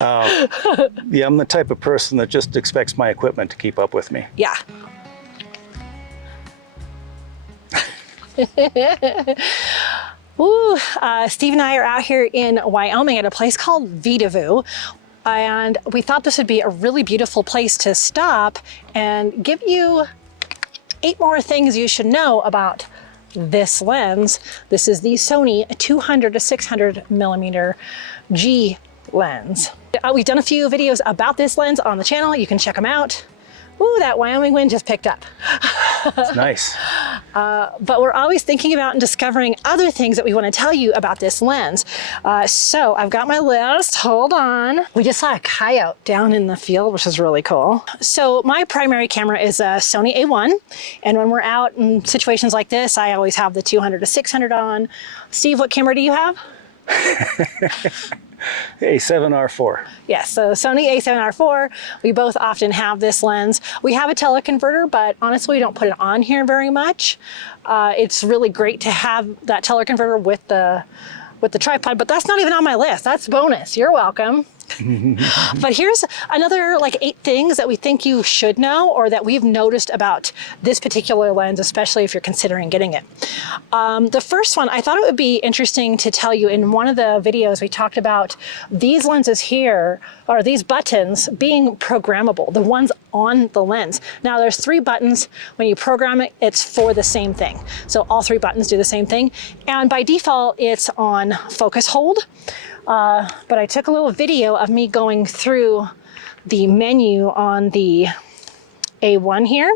Yeah, I'm the type of person that just expects my equipment to keep up with me. Yeah. Ooh, Steve and I are out here in Wyoming at a place called Vidavoo, and we thought this would be a really beautiful place to stop and give you 8 more things you should know about this lens. This is the Sony 200 to 600 millimeter G lens. We've done a few videos about this lens on the channel. You can check them out. Ooh, that Wyoming wind just picked up. It's nice. But we're always thinking about and discovering other things that we want to tell you about this lens. So I've got my list, hold on. We just saw a coyote down in the field, which is really cool. So my primary camera is a Sony A1. And when we're out in situations like this, I always have the 200 to 600 on. Steve, what camera do you have? A7R4. Yes, so Sony A7R4, we both often have this lens. We have a teleconverter, but honestly, we don't put it on here very much. It's really great to have that teleconverter with the tripod, but that's not even on my list. That's bonus. You're welcome. But here's another like 8 things that we think you should know or that we've noticed about this particular lens, especially if you're considering getting it. The first one, I thought it would be interesting to tell you. In one of the videos we talked about these lenses here, or these buttons being programmable, the ones on the lens. Now there's 3 buttons. When you program it, it's for the same thing. So all 3 buttons do the same thing. And by default, it's on focus hold. But I took a little video of me going through the menu on the A1 here.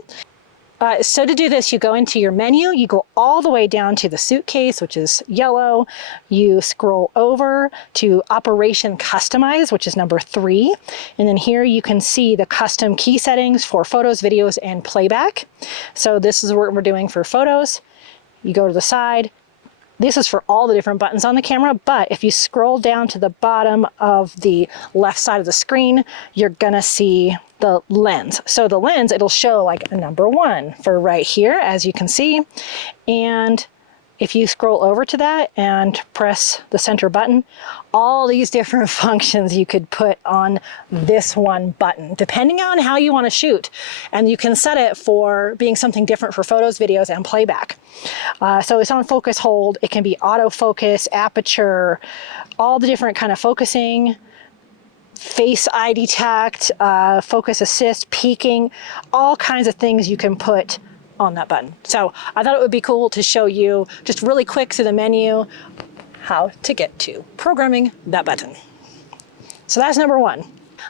So to do this, you go into your menu, you go all the way down to the suitcase, which is yellow. You scroll over to Operation Customize, which is number 3. And then here you can see the custom key settings for photos, videos, and playback. So this is what we're doing for photos. You go to the side. This is for all the different buttons on the camera, but if you scroll down to the bottom of the left side of the screen, you're gonna see the lens. So the lens, it'll show like a number 1 for right here, as you can see. And if you scroll over to that and press the center button, all these different functions you could put on this one button, depending on how you want to shoot. And you can set it for being something different for photos, videos, and playback. So it's on focus hold. It can be autofocus, aperture, all the different kind of focusing, face eye detect, focus assist, peaking, all kinds of things you can put on that button. So I thought it would be cool to show you just really quick through the menu how to get to programming that button. So that's number 1.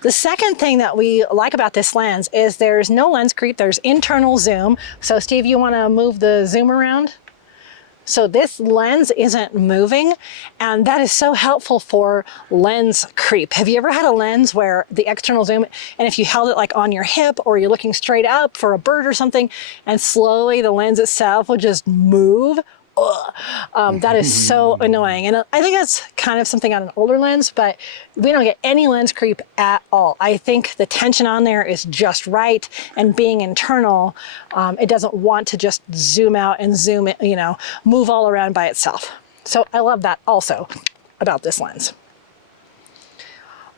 The second thing that we like about this lens is there's no lens creep, there's internal zoom. So Steve, you want to move the zoom around? So this lens isn't moving, and that is so helpful for lens creep. Have you ever had a lens where the external zoom, and if you held it like on your hip or you're looking straight up for a bird or something, and slowly the lens itself will just move? That is so annoying. And I think that's kind of something on an older lens, but we don't get any lens creep at all. I think the tension on there is just right, and being internal, it doesn't want to just zoom out and zoom in, you know, move all around by itself. So I love that also about this lens.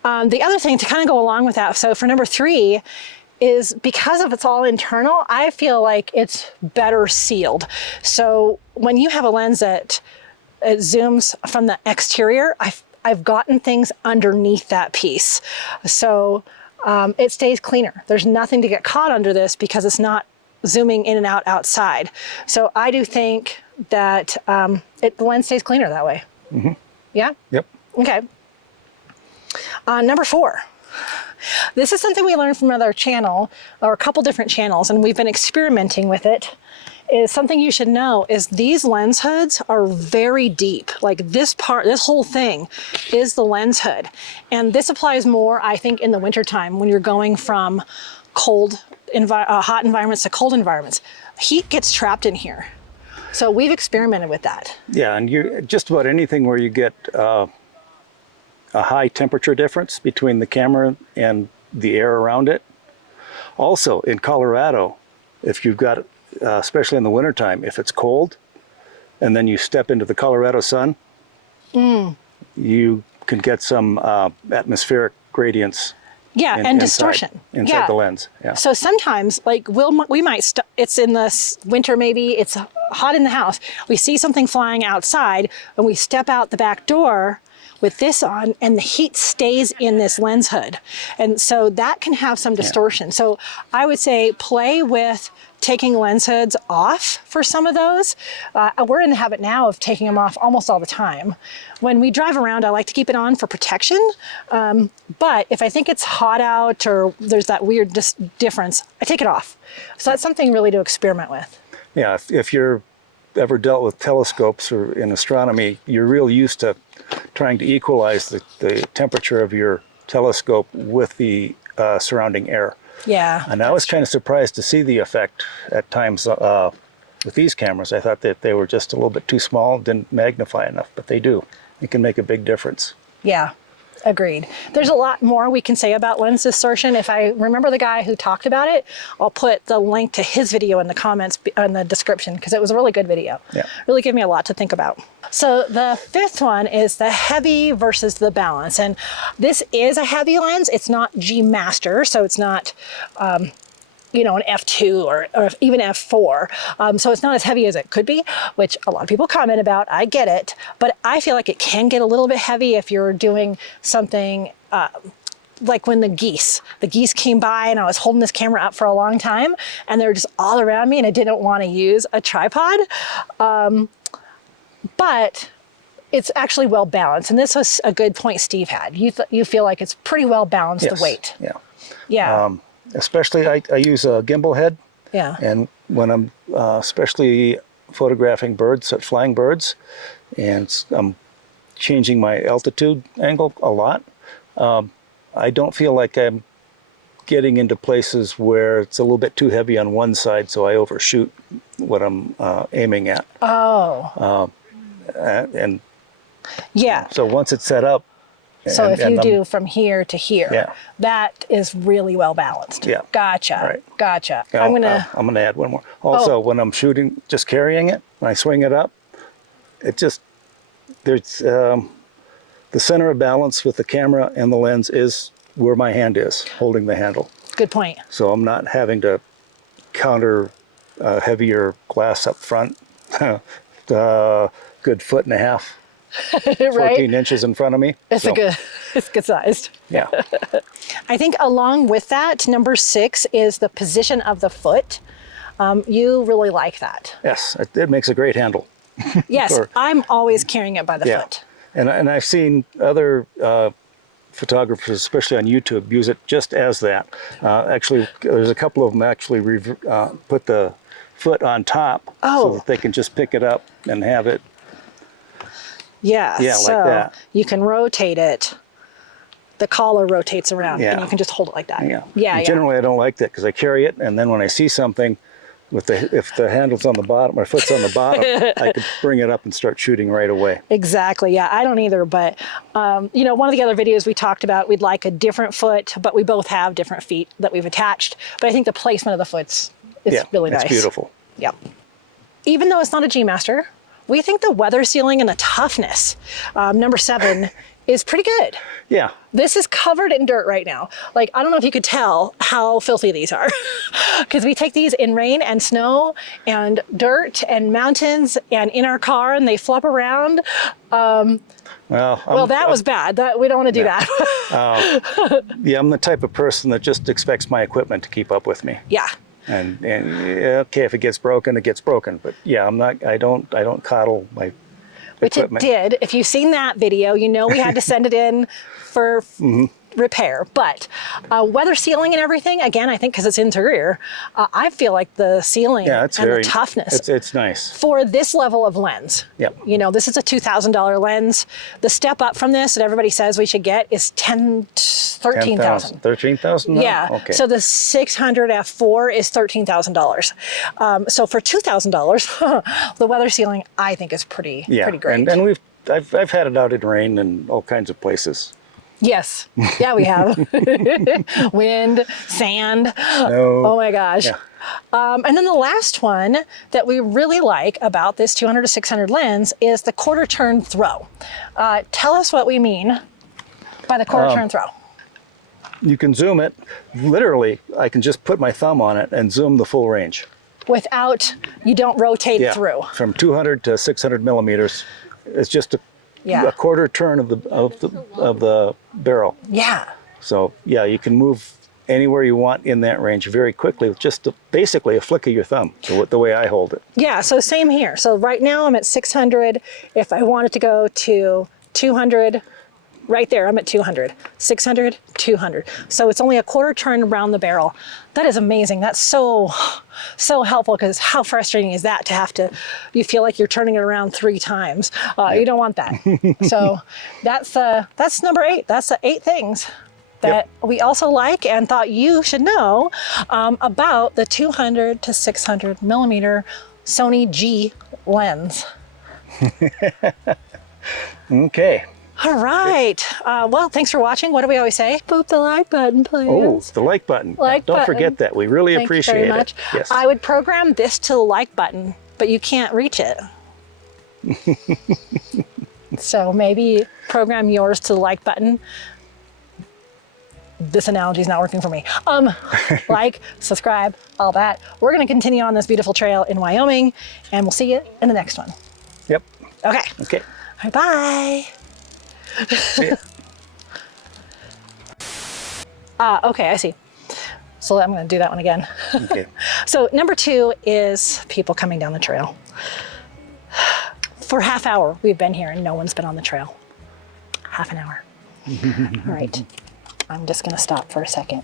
The other thing to kind of go along with that, so for number 3, is because of it's all internal, I feel like it's better sealed. So when you have a lens that it zooms from the exterior, I've gotten things underneath that piece. So it stays cleaner. There's nothing to get caught under this because it's not zooming in and out outside. So I do think that the lens stays cleaner that way. Mm-hmm. Yeah? Yep. Okay. Number 4. This is something we learned from another channel, or a couple different channels, and we've been experimenting with it. Is something you should know is these lens hoods are very deep. Like this part, this whole thing is the lens hood. And this applies more, I think, in the wintertime when you're going from hot environments to cold environments. Heat gets trapped in here. So we've experimented with that. Yeah, and you just about anything where you get a high temperature difference between the camera and the air around it. Also in Colorado, if you've got, especially in the wintertime, if it's cold and then you step into the Colorado sun, you can get some atmospheric gradients. Yeah, and distortion. Inside the lens. Yeah. So sometimes, like, we might, it's in the winter maybe, it's hot in the house. We see something flying outside and we step out the back door with this on and the heat stays in this lens hood. And so that can have some distortion. So I would say play with taking lens hoods off for some of those. We're in the habit now of taking them off almost all the time. When we drive around, I like to keep it on for protection. But if I think it's hot out or there's that weird difference, I take it off. So that's something really to experiment with. Yeah, if you're ever dealt with telescopes or in astronomy, you're real used to trying to equalize the temperature of your telescope with the surrounding air. Yeah. And I was kind of surprised to see the effect at times with these cameras. I thought that they were just a little bit too small, didn't magnify enough, but they do. It can make a big difference. Yeah, agreed. There's a lot more we can say about lens distortion. If I remember the guy who talked about it, I'll put the link to his video in the comments in the description because it was a really good video. Yeah. Really gave me a lot to think about. So the fifth one is the heavy versus the balance. And this is a heavy lens. It's not G Master, so it's not you know, an f2 or even f4. So it's not as heavy as it could be, which a lot of people comment about. I get it, but I feel like it can get a little bit heavy if you're doing something like when the geese came by and I was holding this camera up for a long time and they were just all around me and I didn't want to use a tripod. But it's actually well balanced. And this was a good point Steve had. You feel like it's pretty well balanced, Yes. the weight. Yeah. Yeah. Especially, I use a gimbal head. Yeah. And when I'm especially photographing birds, flying birds, and I'm changing my altitude angle a lot, I don't feel like I'm getting into places where it's a little bit too heavy on one side, so I overshoot what I'm aiming at. Oh. And Yeah. so once it's set up, So if you do from here to here, Yeah. that is really well balanced. Yeah. Gotcha. Right. Gotcha. I'm gonna add one more. Also, when I'm shooting, just carrying it, when I swing it up, it just, there's the center of balance with the camera and the lens is where my hand is holding the handle. Good point. So I'm not having to counter heavier glass up front. Good foot and a half, 14 Right? inches in front of me. It's good sized. Yeah. I think along with that, number 6 is the position of the foot. You really like that. Yes, it makes a great handle. Yes, I'm always carrying it by the foot. And I've seen other photographers, especially on YouTube, use it just as that. Actually, there's a couple of them actually put the foot on top so that they can just pick it up and have it. Yeah, so like that. you can rotate it. The collar rotates around and you can just hold it like that. Yeah. Generally, I don't like that because I carry it, and then when I see something, if the handle's on the bottom, my foot's on the bottom, I could bring it up and start shooting right away. Exactly. Yeah, I don't either. But you know, one of the other videos we talked about, we'd like a different foot, but we both have different feet that we've attached. But I think the placement of the foot's really nice. It's beautiful. Yep. Even though it's not a G Master, we think the weather sealing and the toughness, number 7, is pretty good. Yeah. This is covered in dirt right now. Like, I don't know if you could tell how filthy these are because we take these in rain and snow and dirt and mountains and in our car and they flop around. Well, that was bad. We don't want to do that. Yeah, I'm the type of person that just expects my equipment to keep up with me. Yeah. And okay, if it gets broken, it gets broken. But yeah, I don't coddle my Which equipment. it did. If you've seen that video, you know we had to send it in for repair. But weather sealing and everything, again, I think because it's interior, I feel like the sealing and the toughness. It's nice. For this level of lens. Yep. You know, this is a $2,000 lens. The step up from this that everybody says we should get is $13,000. $13,000? Yeah. Okay. So the 600 f4 is $13,000. So for $2,000, the weather sealing I think is pretty great. And I've had it out in rain and all kinds of places. Yes. Yeah, we have. Wind, sand. Snow. Oh my gosh. Yeah. And then the last one that we really like about this 200 to 600 lens is the quarter turn throw. Tell us what we mean by the quarter turn throw. you can zoom it. Literally, I can just put my thumb on it and zoom the full range. Without, you don't rotate Yeah, through. from 200 to 600 millimeters. It's just a quarter turn of the barrel. Yeah. So yeah, you can move anywhere you want in that range very quickly with just basically a flick of your thumb, the way I hold it. Yeah, so same here. So right now I'm at 600. If I wanted to go to 200, right there, I'm at 200. 600, 200. So it's only a quarter turn around the barrel. That is amazing. That's so helpful, because how frustrating is that to have to, you feel like you're turning it around 3 times. You don't want that. So that's number 8. That's the 8 things that we also like and thought you should know about the 200 to 600 millimeter Sony G lens. Okay. All right. Well, thanks for watching. What do we always say? Boop the like button, please. Oh, the like button. Don't forget that. We really appreciate Thank you very much. it. Yes. I would program this to the like button, but you can't reach it. So maybe program yours to the like button. This analogy is not working for me. Like, subscribe, all that. We're going to continue on this beautiful trail in Wyoming, and we'll see you in the next one. Yep. Okay. Okay. All right, bye. See ya. Okay, I see. So I'm going to do that one again. Okay. So number 2 is people coming down the trail. For half hour, we've been here and no one's been on the trail. Half an hour. All right. I'm just going to stop for a second.